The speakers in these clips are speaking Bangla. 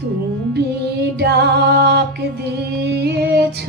তুমি ডাক দিয়েছ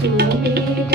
to me.